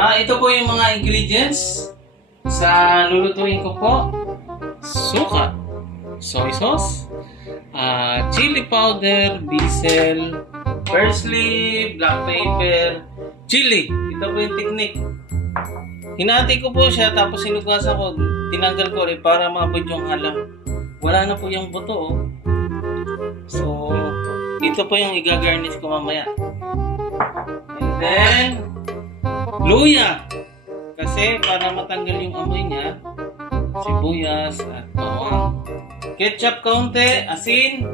Ito po yung mga ingredients sa lulutuin ko po. Suka, soy sauce, chili powder, basil, parsley, black pepper, chili. Ito po yung technique. Hinati ko po siya tapos sinugasan ko, tinanggal ko rin para maabot yung halang. Wala na po yung buto oh. So, ito po yung i-garnish ko mamaya. And then, luya. Kasi para matanggal yung amoy niya, sibuyas at bawang. Ketchup kaunti, asin.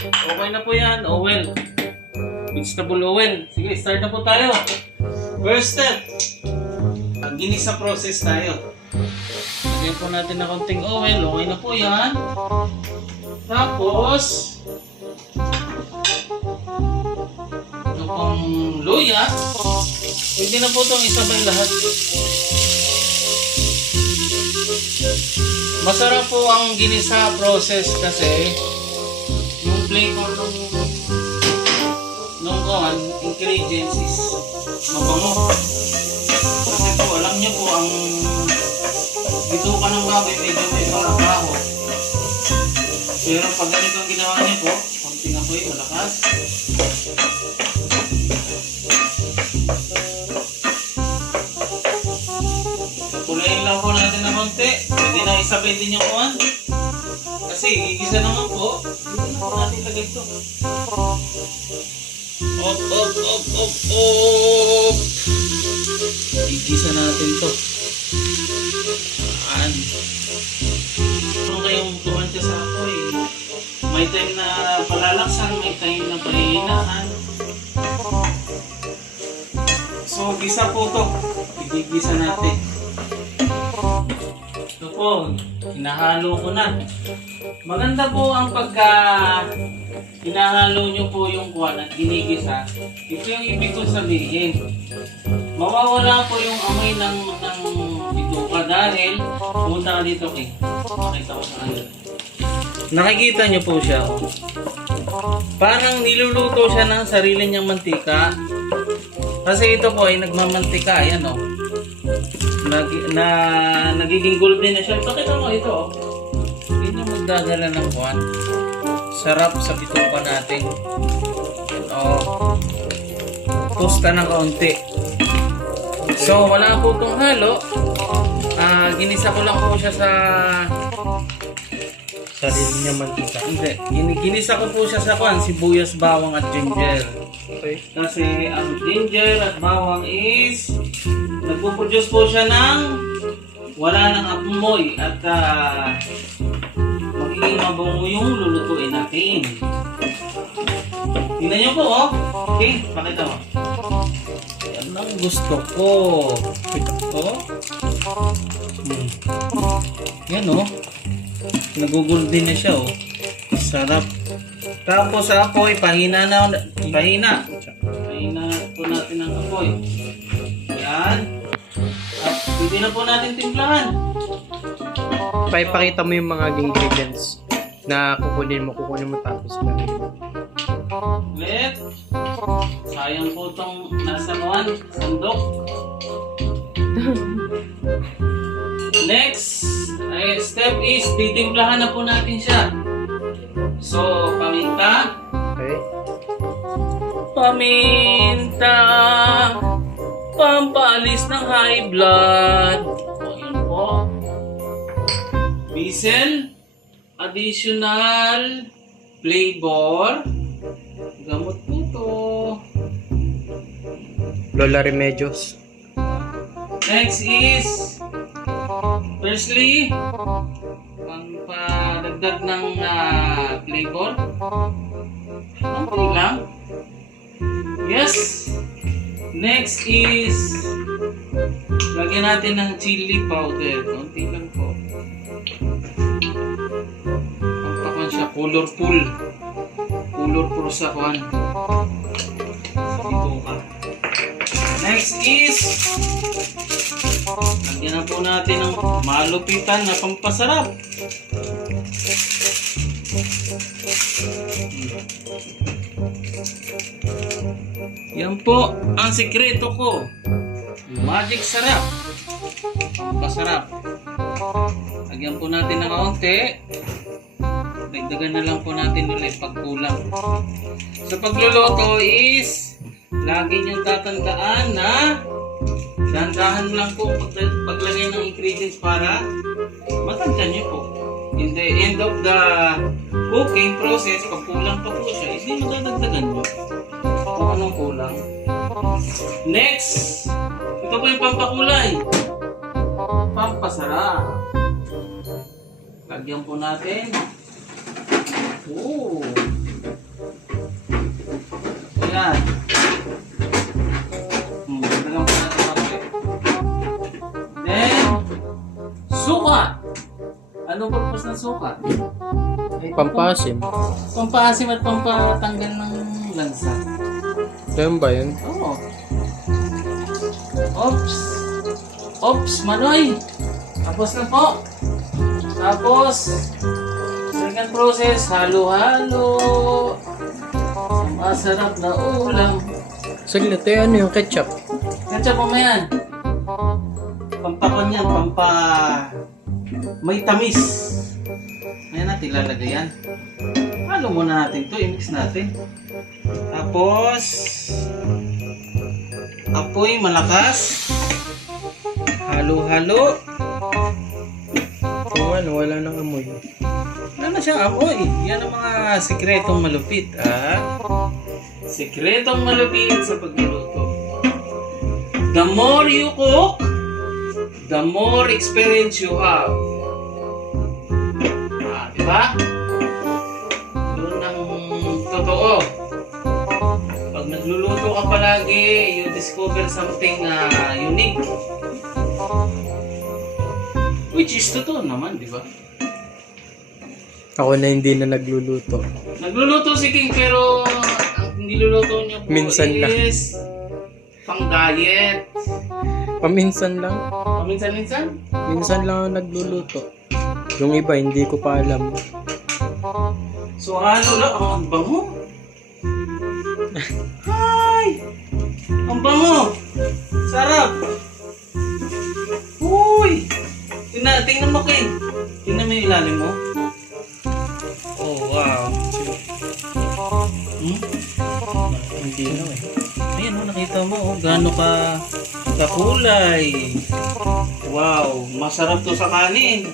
Okay na po yan, oil. Vegetable oil. Sige, start na po tayo. First step, ginisa process tayo. Lagyan po natin na konting oil. Okay na po yan. Tapos, ito pong luya. Pwede na po itong isabay lahat. Masarap po ang ginisa process kasi yung flavor ng ingredients is mabango. Kasi po, alam niyo po, ang bituka ng baboy medyo may malabaho. Pero pag ganito ang ginawa niyo po, konting apoy, malakas. Pulayin lang po natin ng konti. Pwede na isabay din yung kuwan. Kasi igigisa naman po, hindi na po natin lagay ito. Op. Igisa natin ito. Yan. Kung kayong kumantya sa apoy, may time na palalaksan, may time na pahihinaan. So, gisa po ito. Igigisa natin. Ito po, hinahalo ko na. Maganda po ang pagka hinahalo nyo po yung kuwan at ginigisa. Ito yung ibig ko sabihin. Mawawala po yung amoy ng bituka dahil pumunta ka dito kay. Makita ko sa kanila. Nakikita nyo po siya. Parang niluluto siya ng sarili niyang mantika. Kasi ito po ay nagmamantika. Ayan o. Nagiging golden na siya. Pakita mo ito o. Hindi na magdadala ng kuwan. Sarap sa bituka natin. O. Tosta ng kaunti. So, wala po itong halo. Ginisa ko lang po siya sa sarili niya mantika. Hindi. Ginisa ko po siya sa kuwan, sibuyas, bawang at ginger. Okay. Kasi ang ginger at bawang is nagpo-produce po siya ng wala nang amoy at magiging mabango yung lulutuin natin. Tingnan niyo po oh. Okay, pakita mo. Yan ang gusto ko. Oh. Yan oh. Naguguldi na siya oh. Sarap. Tapos sa apoy, pahina po natin ang apoy. Yan. At pwede na po natin timplahan. Paipakita mo yung mga ingredients na kukunin mo tapos lang. Ulit. Sayang po itong nasa sandok. Next step is titimplahan na po natin siya. So, paminta. Okay. Paminta. Pampalis ng high blood. O, yun po. Basil. Additional flavor. Gamot po ito. Lola Remedios. Next is parsley. Pangpadagdag ng flavor. Okay lang. Yes. Next is lagyan natin ng chili powder. Konti lang po. Pagpakan siya colorful. Colorful sa kuhan. Ito ka. Next is lagyan na po natin ng malupitan na pampasarap. Yan po ang sikreto ko. Magic sarap. Pampasarap. Lagyan po natin ng kaunti. Dagdagan na lang po natin ulit pag kulang. Sa pagluluto is lagi niyong tatandaan na dahan-dahan lang po paglagay ng ingredients para matandaan niyo po. In the end of the cooking process, pag kulang pa po siya, hindi madadagdagan niyo kung anong kulang. Next, ito po yung pampakulay. Pampasarap. Lagyan po natin. Oh. Ayan. Lagyan po natin natin. Then, suka. Anong purpose ng suka? Pampasim. Pampaasim at pampatanggal ng lansa. Ganun ba yun? Oo. Oops. Oops, Manoy. Tapos na po. Tapos, second process, halo-halo. Masarap na ulam. Saglit, ano yung ketchup? Ketchup mo yan. Pampakon yan, may tamis. Ayan natin lalagay yan. Halo muna natin to, i-mix natin. Tapos, apoy malakas. Halo-halo. Kung ano, wala nang amoy. Wala na siyang amoy. Yan ang mga sikretong malupit. Sikretong malupit sa pagluluto. The more you cook, the more experience you have. Diba? Doon ang totoo. Pag nagluluto ka palagi, you discover something unique. Which is totoo naman, di ba? Ako na hindi na nagluluto. Nagluluto si King pero ang niluluto niya po Minsan lang. is pang-diet. Paminsan lang. Paminsan-minsan? Minsan lang ako nagluluto. Yung iba, hindi ko pa alam. So ano lang, ang bango. Hi! Ang bango! Sarap! Uy! Tingnan mo, King. Tingnan mo yung ilalim mo. Oh, wow. Hindi na eh. Ayan, nakita mo, gaano ka kakulay. Wow, masarap to sa kanin.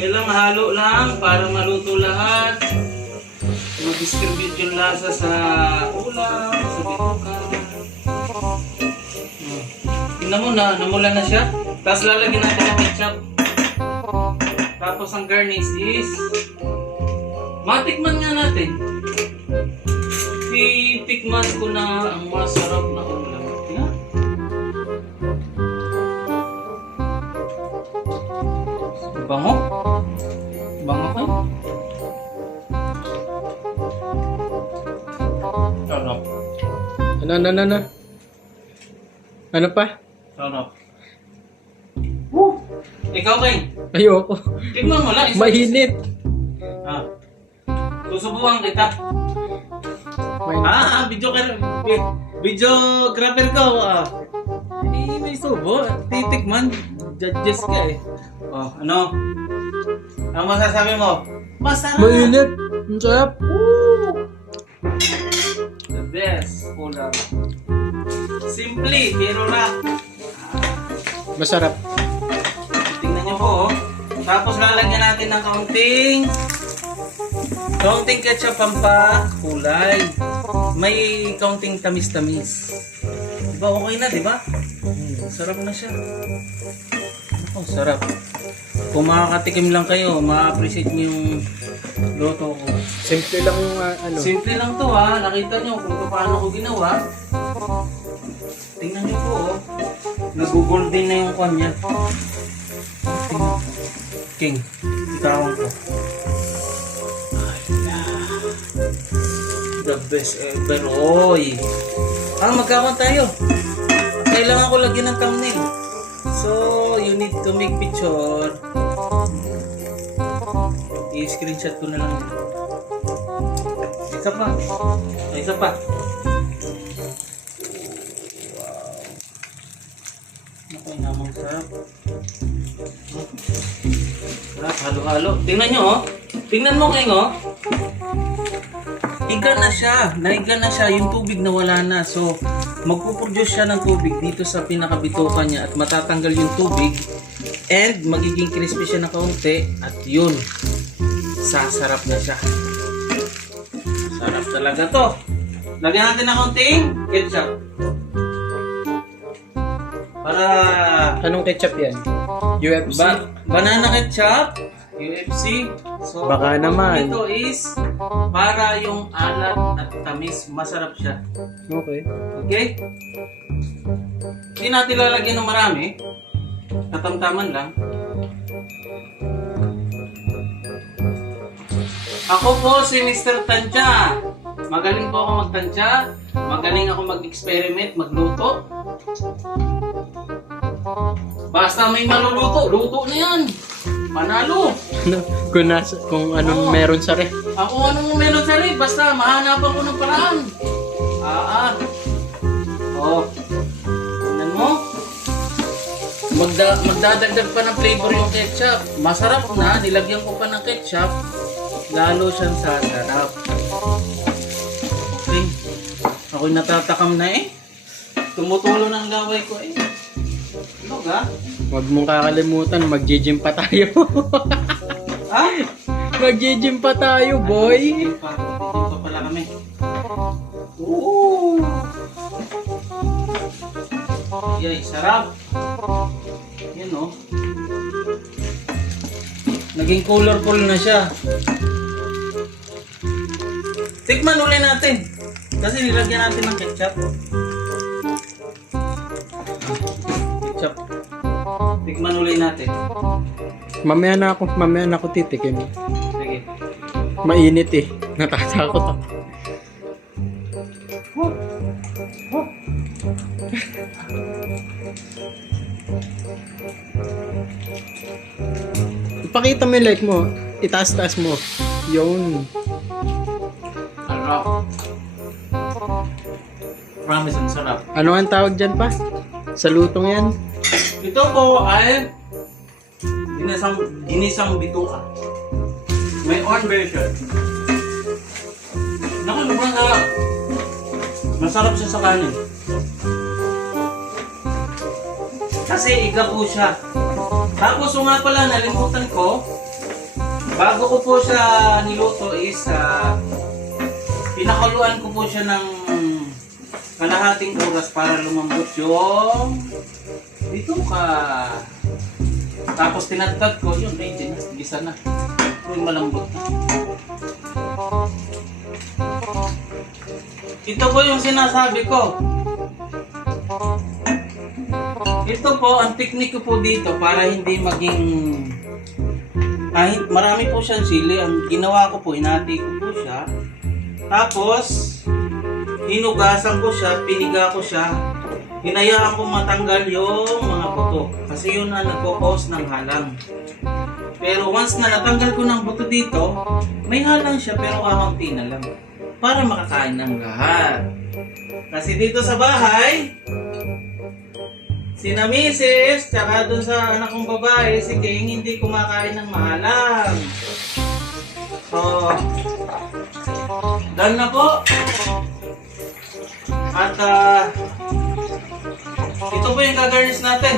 Kailangan halo lang para maluto lahat. Mag-distribute yung lasa sa ulam, sa bituka. Tingnan mo na, namula na siya. Tapos lalagyan natin ng ketchup. Tapos ang garnish is matikman nga natin. Titikman ko na ang masarap na ulam. Yan. Bango? Bango ka? Sarap. Ano? Ano pa? Sarap. Woo! Ikaw, King. Ayoko. Tignan mo lang. Mainit. Susubukan kita. Videographer ko. May subo. Titikman. Judges ka eh. Oh, ano? Ang masasabi mo? Masarap! Mainit. Ang sarap. Woo! The best ulam. Simply, pero na. Masarap. Tingnan niyo po, oh. Tapos lalagyan natin ng kaunting ketchup kulay. May kaunting tamis-tamis. Diba okay na, diba? Sarap na siya. Oh, sarap. Kung makakatikim lang kayo, ma-appreciate niyo yung luto ko. Simple lang yung ano. Simple lang to ha. Nakita niyo kung paano ko ginawa. Tingnan niyo po, oh. Nag-golden na yung kanya. King, itawan ko. The best ever. Oy! Magkawan tayo. Kailangan ko lagyan ng thumbnail. So, you need to make picture. I-screenshot ko na lang. Isa pa. Isa pa. Okay namang sarap. Sarap, halo-halo. Tingnan nyo, oh. Tingnan mo kayo, oh. Higa na siya. Nahiga na siya. Yung tubig na wala na. So, magpuproduce siya ng tubig dito sa pinakabitukan niya at matatanggal yung tubig and magiging crispy siya na kaunti at yun, sasarap na siya. Sarap talaga to. Lagyan natin ng kaunting ketchup. Para Anong ketchup yan? UFC? banana ketchup, UFC. So, Baka naman. Ito is para yung alat at tamis, masarap siya. Okay. Okay? Hindi natin lalagyan ng marami. Katamtaman lang. Ako po si Mr. Tansya. Magaling po ako magtansya. Magaling ako mag-experiment, magluto. Basta may maluluto, luto na yan. Panalo. Kung anong meron sa ref. Ako anong meron sa rin, basta mahanapan ko ng paraan. Oh. Tingnan mo. Magdadagdag pa ng flavor yung ketchup. Masarap na, nilagyan ko pa ng ketchup. Lalo siyang sasarap. Okay. Ako'y natatakam na eh. Tumutulo ng laway ko eh. Ano ga? Huwag mong kakalimutan, mag-gym pa tayo. Ha? Mag-gym pa tayo, boy. Gym pa pala kami. Ooh. Yay, sarap. Yan oh. Naging colorful na siya. Tikman ulit natin. Kasi nilagyan natin ng ketchup. Ketchup. Tikman ulit natin. Mamaya na ako titikim. Sige. Mainit eh. Natatakot ako. Ipakita mo yung like mo. Itaas-taas mo. Yun. Sarap. Promise, ang sarap. Ano ang tawag dyan pa? Sa lutong yan? Ito po ay ginisang bituka. May own version. Naku, sobrang sarap. Masarap siya sa kanin. Kasi iga po siya. Tapos nga pala, nalimutan ko, bago ko po siya niluto is pinakuluan ko po siya ng kalahating oras para lumambot yung bituka. Tapos tinatad ko, yun, ready na, gisa na. Yung malambot na. Ito po yung sinasabi ko. Ito po, ang teknik ko po dito para hindi maging kahit marami po siyang sili, ang ginawa ko po, hinati ko po siya. Tapos, hinugasan ko siya, piniga ko siya, hinayaan ko matanggal yung mga buto. Kasi yun na nagpo-cause ng halang. Pero once na natanggal ko ng buto dito, may halang siya pero kaunti na lang. Para makakain ng lahat. Kasi dito sa bahay, sina Mrs. tsaka dun sa anak kong babae, si King, hindi kumakain ng mahalang. So, done na po. At ito po yung gagarnish natin.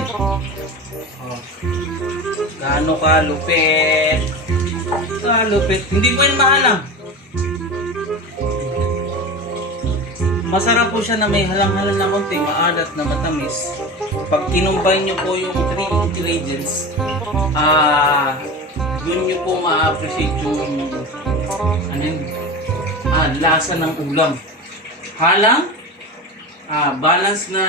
Gaano kalupit. Kalupit. Hindi po yung mahalang. Masarap po siya na may halang-halang na konti, maalat na matamis. Pag kinumbine nyo po yung 3 ingredients, yun nyo po ma-appreciate yung lasa ng ulam. Halang, balance na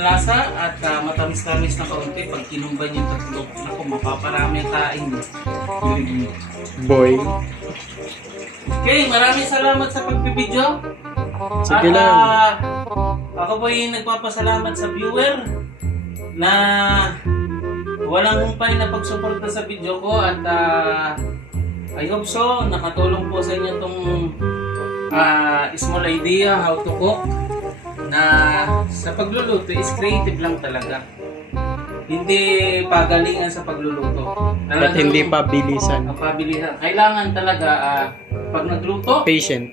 lasa at matamis-tamis na kaunti. Pag kinumbine yung tatlo, naku, mapaparami ang kain. Boy. Okay, maraming salamat sa pagbibideo. Sige At, lang. ako po yung nagpapasalamat sa viewer na walang humpay na pagsuporta sa video ko at I hope so, nakatulong po sa inyo itong small idea how to cook na sa pagluluto is creative lang talaga. Hindi pagalingan sa pagluluto. At hindi pa bilisan. Ang pabilisan. Kailangan talaga pag nagluto, Patient.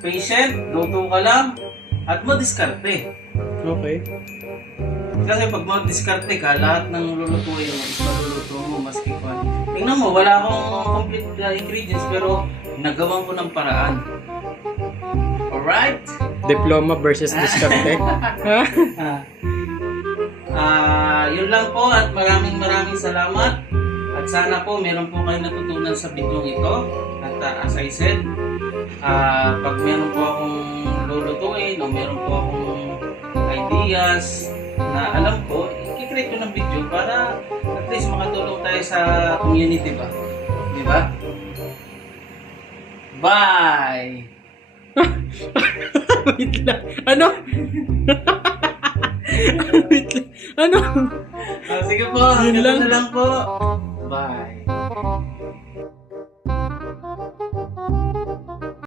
patient, luto ka lang at madiskarte. Okay. Kasi pag mag-diskarte ka, lahat ng lulutuin mo is maluluto mo, maski pa. Tingnan mo, wala akong complete ingredients pero nagawan ko ng paraan. Alright? Diploma versus diskarte. Yun lang po at maraming salamat. At sana po meron po kayo natutunan sa video ito. At as I said, pag meron po akong lulutuin o meron po akong ideas na alam ko, i-create ko ng video para at least makatulong tayo sa community ba? Di ba? Bye! Wait lang. Ano? Wait lang. Ano? Sige po, Yun hanggang lang. na lang po. Bye!